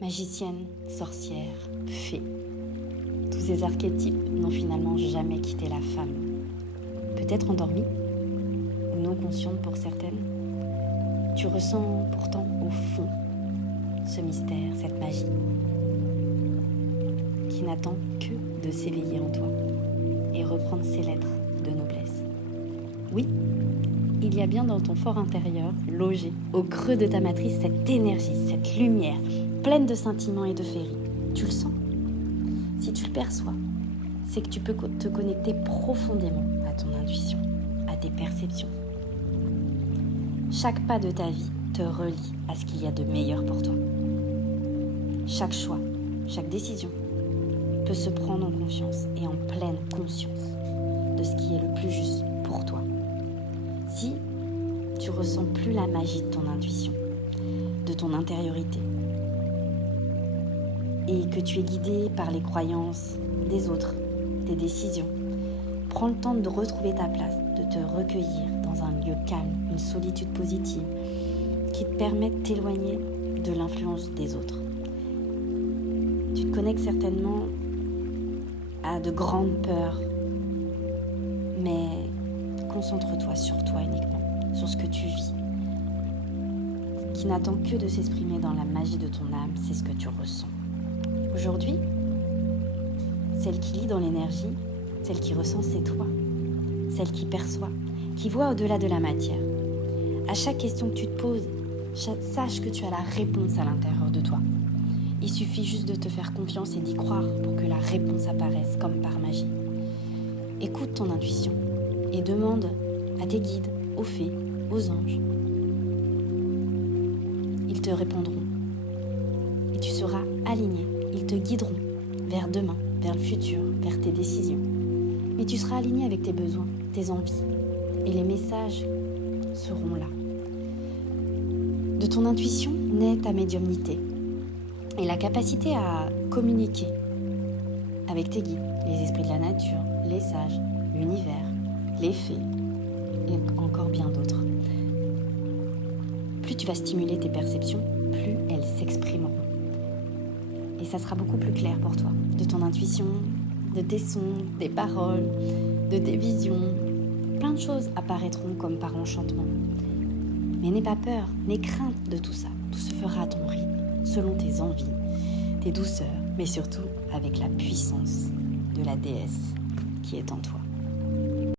Magicienne, sorcière, fée. Tous ces archétypes n'ont finalement jamais quitté la femme. Peut-être endormie, ou non consciente pour certaines. Tu ressens pourtant au fond ce mystère, cette magie, qui n'attend que de s'éveiller en toi et reprendre ses lettres de noblesse. Oui, il y a bien dans ton fort intérieur, logé au creux de ta matrice, cette énergie, cette lumière, pleine de scintillements et de féerie. Tu le sens ? Si tu le perçois, c'est que tu peux te connecter profondément à ton intuition, à tes perceptions. Chaque pas de ta vie te relie à ce qu'il y a de meilleur pour toi. Chaque choix, chaque décision peut se prendre en confiance et en pleine conscience de ce qui est le plus juste pour toi. Si tu ressens plus la magie de ton intuition, de ton intériorité, et que tu es guidé par les croyances des autres, tes décisions, prends le temps de retrouver ta place, de te recueillir dans un lieu calme, une solitude positive qui te permet de t'éloigner de l'influence des autres. Tu te connectes certainement à de grandes peurs, mais concentre-toi sur toi uniquement, sur ce que tu vis. Ce qui n'attend que de s'exprimer dans la magie de ton âme, c'est ce que tu ressens. Aujourd'hui, celle qui lit dans l'énergie, celle qui ressent, c'est toi. Celle qui perçoit, qui voit au-delà de la matière. À chaque question que tu te poses, sache que tu as la réponse à l'intérieur de toi. Il suffit juste de te faire confiance et d'y croire pour que la réponse apparaisse comme par magie. Écoute ton intuition et demande à tes guides, aux fées, aux anges. Ils te répondront et tu seras aligné. Ils te guideront vers demain, vers le futur, vers tes décisions. Mais tu seras aligné avec tes besoins, tes envies. Et les messages seront là. De ton intuition naît ta médiumnité et la capacité à communiquer avec tes guides, les esprits de la nature, les sages, l'univers, les fées et encore bien d'autres. Plus tu vas stimuler tes perceptions, plus elles s'exprimeront. Et ça sera beaucoup plus clair pour toi, de ton intuition, de tes sons, des paroles, de tes visions. Plein de choses apparaîtront comme par enchantement. Mais n'aie pas peur, n'aie crainte de tout ça. Tout se fera à ton rythme, selon tes envies, tes douceurs, mais surtout avec la puissance de la déesse qui est en toi.